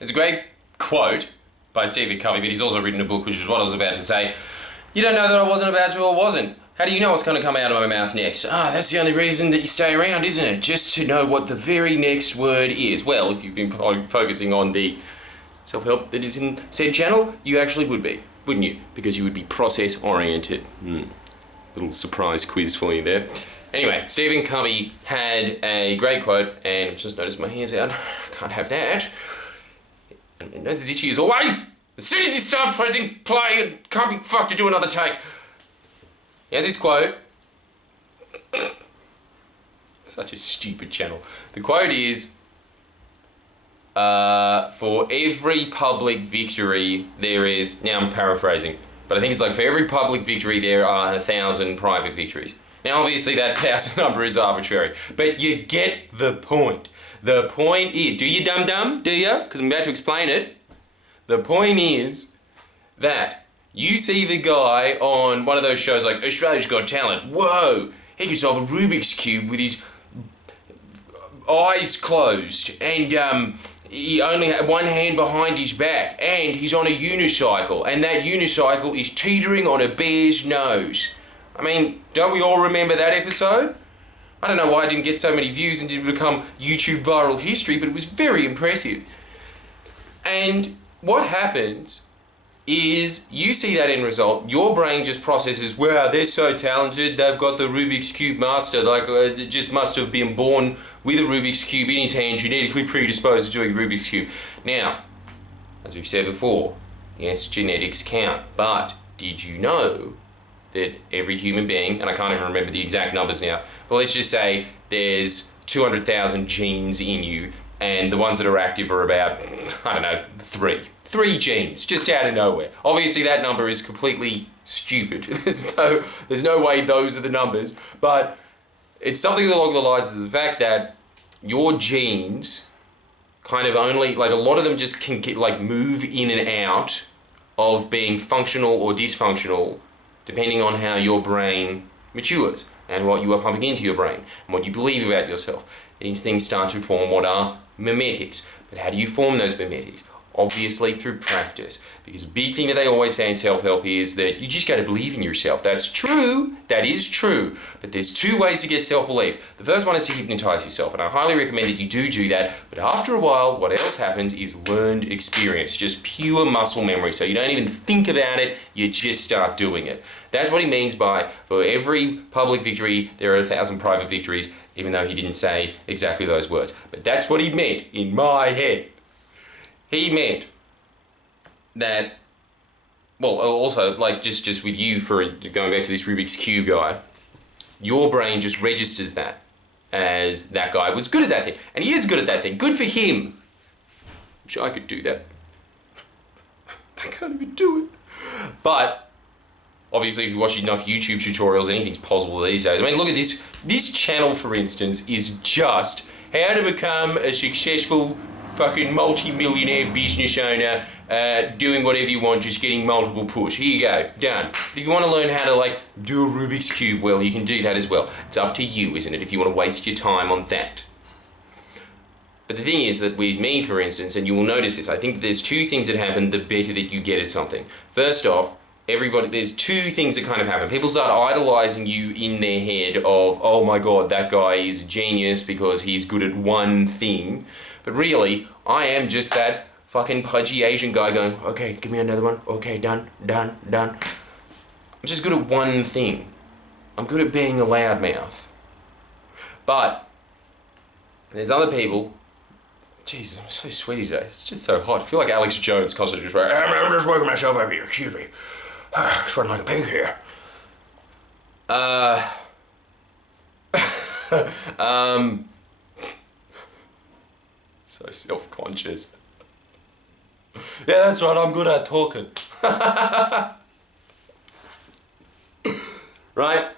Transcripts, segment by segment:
It's a great quote by Stephen Covey, but he's also written a book, which is what I was about to say. You don't know that I wasn't about to or wasn't. How do you know what's going to come out of my mouth next? That's the only reason that you stay around, isn't it? Just to know what the very next word is. Well, if you've been focusing on the self-help that is in said channel, you actually would be, wouldn't you? Because you would be process-oriented. Little surprise quiz for you there. Anyway, Stephen Covey had a great quote, and I've just noticed my hair's out. Can't have that. And my nose is itchy as always. As soon as you start pressing play and can't be fucked to do another take. He has this quote. Such a stupid channel. The quote is, for every public victory there is, now I'm paraphrasing, but I think it's like for every public victory there are 1,000 private victories. Now obviously that 1,000 number is arbitrary, but you get the point. The point is, do you dum-dum? Do you? Because I'm about to explain it. The point is that you see the guy on one of those shows like Australia's Got Talent. Whoa, he can solve a Rubik's Cube with his eyes closed, and he only had one hand behind his back, and he's on a unicycle, and that unicycle is teetering on a bear's nose. I mean, don't we all remember that episode? I don't know why it didn't get so many views and didn't become YouTube viral history, but it was very impressive. And what happens is you see that end result, your brain just processes, wow, they're so talented, they've got the Rubik's Cube master, it just must have been born with a Rubik's Cube in his hand, genetically predisposed to doing Rubik's Cube. Now, as we've said before, yes, genetics count, but did you know that every human being, and I can't even remember the exact numbers now, but let's just say there's 200,000 genes in you, and the ones that are active are about, I don't know, three genes, just out of nowhere. Obviously that number is completely stupid. There's no way those are the numbers, but it's something along the lines of the fact that your genes kind of only, like a lot of them just can get, like move in and out of being functional or dysfunctional depending on how your brain matures and what you are pumping into your brain and what you believe about yourself. These things start to form what are mimetics. But how do you form those mimetics? Obviously through practice. Because a big thing that they always say in self-help is that you just got to believe in yourself. That's true. That is true. But there's two ways to get self-belief. The first one is to hypnotize yourself. And I highly recommend that you do that. But after a while, what else happens is learned experience. Just pure muscle memory. So you don't even think about it. You just start doing it. That's what he means by, for every public victory, there are 1,000 private victories, even though he didn't say exactly those words. But that's what he meant in my head. He meant that, well, also, like, just with you, for going back to this Rubik's Cube guy, your brain just registers that as that guy was good at that thing. And he is good at that thing. Good for him. Wish I could do that. I can't even do it. But, obviously, if you watch enough YouTube tutorials, anything's possible these days. I mean, look at this. This channel, for instance, is just how to become a successful fucking multi-millionaire business owner, doing whatever you want, just getting multiple push. Here you go, done. If you want to learn how to like do a Rubik's Cube, well, you can do that as well. It's up to you, isn't it, if you want to waste your time on that. But the thing is that with me, for instance, and you will notice this, I think that there's two things that happen the better that you get at something. First off, there's two things that kind of happen. People start idolizing you in their head of, oh my god, that guy is a genius because he's good at one thing. But really, I am just that fucking pudgy Asian guy going, okay, give me another one. Okay, done. I'm just good at one thing. I'm good at being a loudmouth. But there's other people. Jesus, I'm so sweaty today. It's just so hot. I feel like Alex Jones constantly just like, I'm just working myself over here. Excuse me. Sweating like a pig here. So self-conscious. Yeah, that's right, I'm good at talking. Right?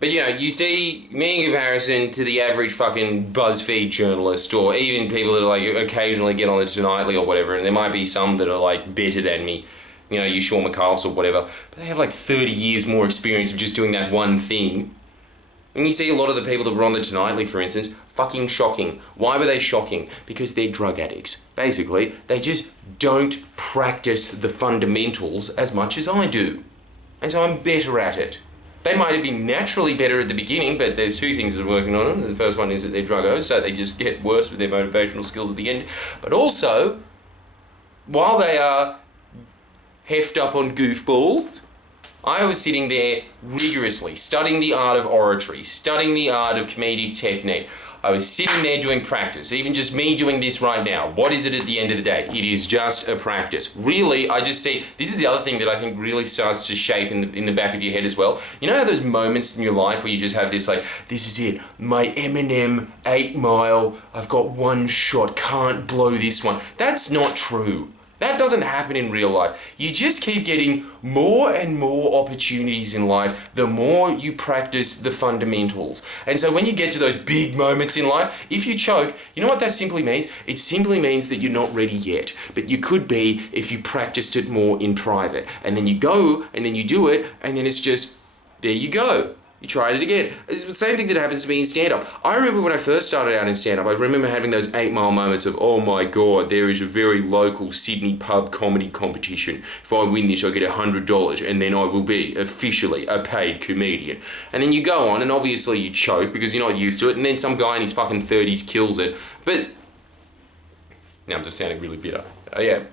But you know, you see me in comparison to the average fucking BuzzFeed journalist, or even people that like occasionally get on the Tonightly or whatever, and there might be some that are like better than me. You know, you Sean McCulloughs or whatever, but they have like 30 years more experience of just doing that one thing. When you see a lot of the people that were on the Tonight League, for instance, fucking shocking. Why were they shocking? Because they're drug addicts. Basically, they just don't practice the fundamentals as much as I do. And so I'm better at it. They might have been naturally better at the beginning, but there's two things that are working on them. The first one is that they're druggos, so they just get worse with their motivational skills at the end. But also, while they are heft up on goofballs, I was sitting there rigorously, studying the art of oratory, studying the art of comedic technique. I was sitting there doing practice, even just me doing this right now. What is it at the end of the day? It is just a practice. Really, I just see, this is the other thing that I think really starts to shape in the back of your head as well. You know how those moments in your life where you just have this like, this is it, my Eminem 8 Mile, I've got one shot, can't blow this one. That's not true. That doesn't happen in real life. You just keep getting more and more opportunities in life the more you practice the fundamentals. And so when you get to those big moments in life, if you choke, you know what that simply means? It simply means that you're not ready yet. But you could be if you practiced it more in private. And then you go, and then you do it, and then it's just, there you go. You tried it again. It's the same thing that happens to me in stand-up. I remember when I first started out in stand-up, I remember having those 8 Mile moments of, oh my God, there is a very local Sydney pub comedy competition. If I win this, I get $100, and then I will be officially a paid comedian. And then you go on, and obviously you choke because you're not used to it, and then some guy in his fucking 30s kills it. But, now I'm just sounding really bitter. I am.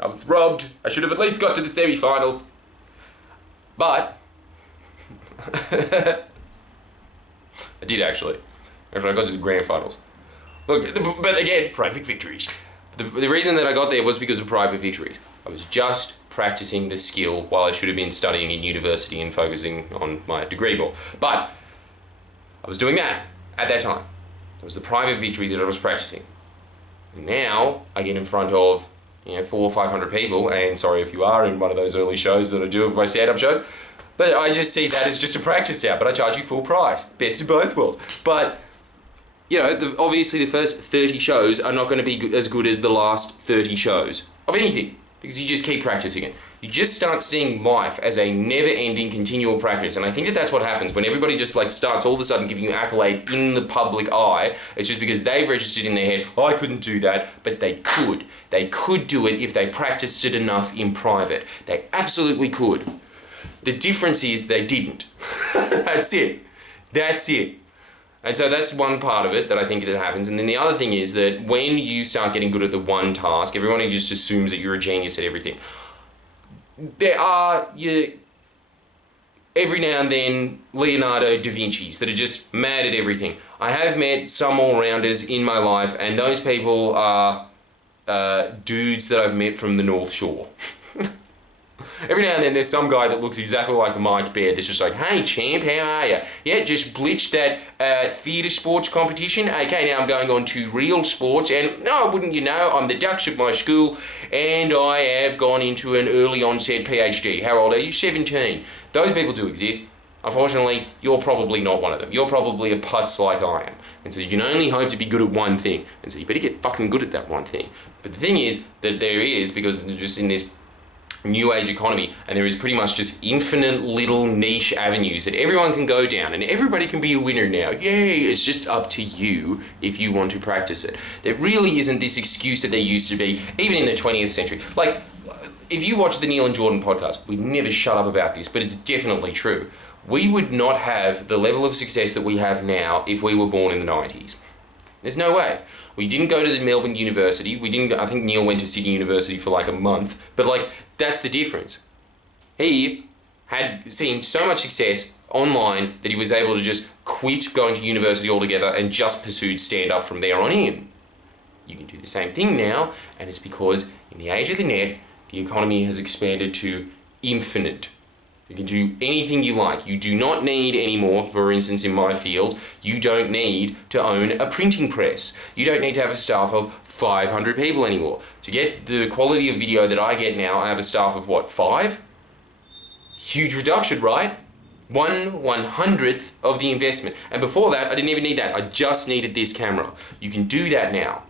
I was robbed. I should have at least got to the semi-finals. But I did actually. After I got to the grand finals. Look, but again, private victories. The reason that I got there was because of private victories. I was just practicing the skill while I should have been studying in university and focusing on my degree more. But I was doing that at that time. It was the private victory that I was practicing. And now I get in front of 400 or 500 people, and sorry if you are in one of those early shows that I do of my stand-up shows. But I just see that as just a practice out, but I charge you full price. Best of both worlds. But, obviously the first 30 shows are not going to be as good as the last 30 shows of anything, because you just keep practicing it. You just start seeing life as a never-ending continual practice, and I think that that's what happens when everybody just starts all of a sudden giving you accolade in the public eye. It's just because they've registered in their head, I couldn't do that, but they could. They could do it if they practiced it enough in private. They absolutely could. The difference is they didn't. That's it. That's it. And so that's one part of it that I think that happens. And then the other thing is that when you start getting good at the one task, everyone just assumes that you're a genius at everything. There are every now and then Leonardo da Vinci's that are just mad at everything. I have met some all-rounders in my life, and those people are dudes that I've met from the North Shore. Every now and then there's some guy that looks exactly like Mike Baird that's just like, hey champ, how are you? Yeah, just glitched that theatre sports competition. Okay, now I'm going on to real sports, and wouldn't you know, I'm the Dutch of my school, and I have gone into an early onset PhD. How old are you? 17. Those people do exist. Unfortunately, you're probably not one of them. You're probably a putz like I am. And so you can only hope to be good at one thing. And so you better get fucking good at that one thing. But the thing is that there is, because just in this new age economy, and there is pretty much just infinite little niche avenues that everyone can go down, and everybody can be a winner now. Yay! It's just up to you if you want to practice it. There really isn't this excuse that there used to be, even in the 20th century. Like, if you watch the Neil and Jordan podcast, we never shut up about this, but it's definitely true. We would not have the level of success that we have now if we were born in the 90s. There's no way. We didn't go to the Melbourne University. I think Neil went to Sydney University for like a month, but that's the difference. He had seen so much success online that he was able to just quit going to university altogether and just pursued stand-up from there on in. You can do the same thing now, and it's because in the age of the net, the economy has expanded to infinite. You can do anything you like. You do not need anymore, for instance, in my field, you don't need to own a printing press. You don't need to have a staff of 500 people anymore. To get the quality of video that I get now, I have a staff of 5? Huge reduction, right? 1/100th of the investment. And before that, I didn't even need that. I just needed this camera. You can do that now.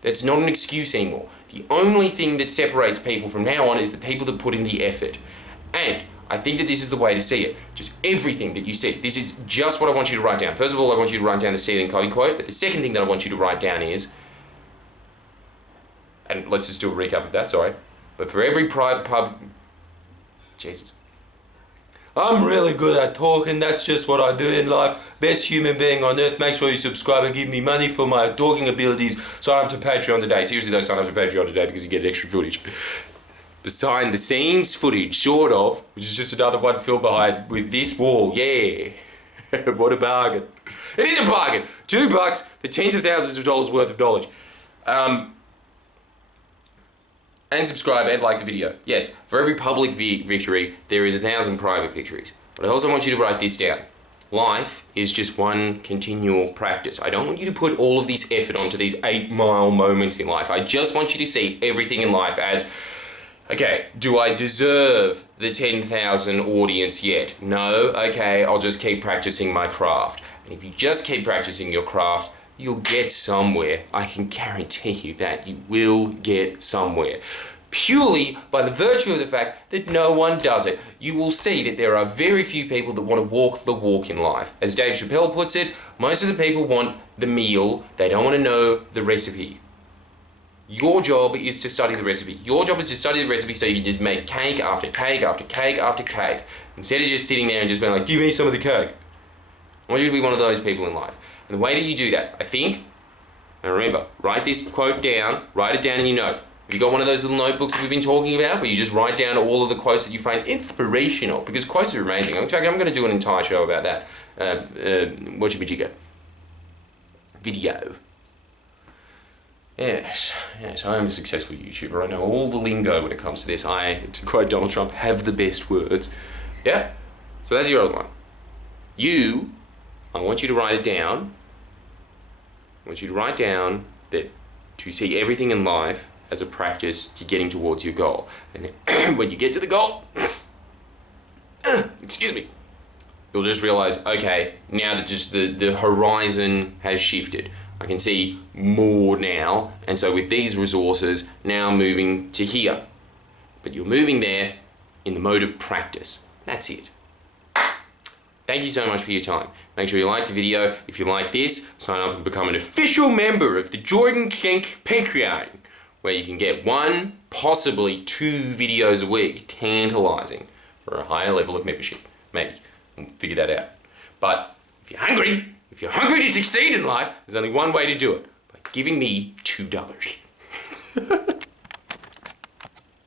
That's not an excuse anymore. The only thing that separates people from now on is the people that put in the effort. And I think that this is the way to see it. Just everything that you see. This is just what I want you to write down. First of all, I want you to write down the Stephen Covey quote, but the second thing that I want you to write down is, and let's just do a recap of that, sorry. But for every Jesus. I'm really good at talking, that's just what I do in life. Best human being on earth. Make sure you subscribe and give me money for my talking abilities. Sign up to Patreon today. Seriously though, sign up to Patreon today because you get extra footage. Behind the scenes footage, sort of, which is just another one filmed behind with this wall. Yeah. What a bargain. It is a bargain. $2 for tens of thousands of dollars worth of knowledge. And subscribe and like the video. Yes, for every public victory, there is 1,000 private victories. But I also want you to write this down. Life is just one continual practice. I don't want you to put all of this effort onto these 8-mile moments in life. I just want you to see everything in life as, okay, do I deserve the 10,000 audience yet? No? Okay, I'll just keep practicing my craft. And if you just keep practicing your craft, you'll get somewhere. I can guarantee you that you will get somewhere. Purely by the virtue of the fact that no one does it. You will see that there are very few people that want to walk the walk in life. As Dave Chappelle puts it, most of the people want the meal, they don't want to know the recipe. Your job is to study the recipe. Your job is to study the recipe so you can just make cake after cake after cake after cake. Instead of just sitting there and just being like, give me some of the cake. I want you to be one of those people in life. And the way that you do that, I think, and remember, write this quote down, write it down in your note. Have you got one of those little notebooks that we've been talking about where you just write down all of the quotes that you find inspirational? Because quotes are amazing. I'm going to do an entire show about that. Whatchamajigga. Video. Yes, I am a successful YouTuber. I know all the lingo when it comes to this. I, to quote Donald Trump, have the best words. Yeah? So that's your other one. I want you to write it down. I want you to write down that to see everything in life as a practice to getting towards your goal. And then when you get to the goal, excuse me, you'll just realize, okay, now that just the horizon has shifted. I can see more now, and so with these resources, now moving to here. But you're moving there in the mode of practice. That's it. Thank you so much for your time. Make sure you like the video. If you like this, sign up and become an official member of the Jordan Shanks Patreon, where you can get 1, possibly 2 videos a week, tantalizing, for a higher level of membership. Maybe. We'll figure that out. But if you're hungry to succeed in life, there's only one way to do it. By giving me $2.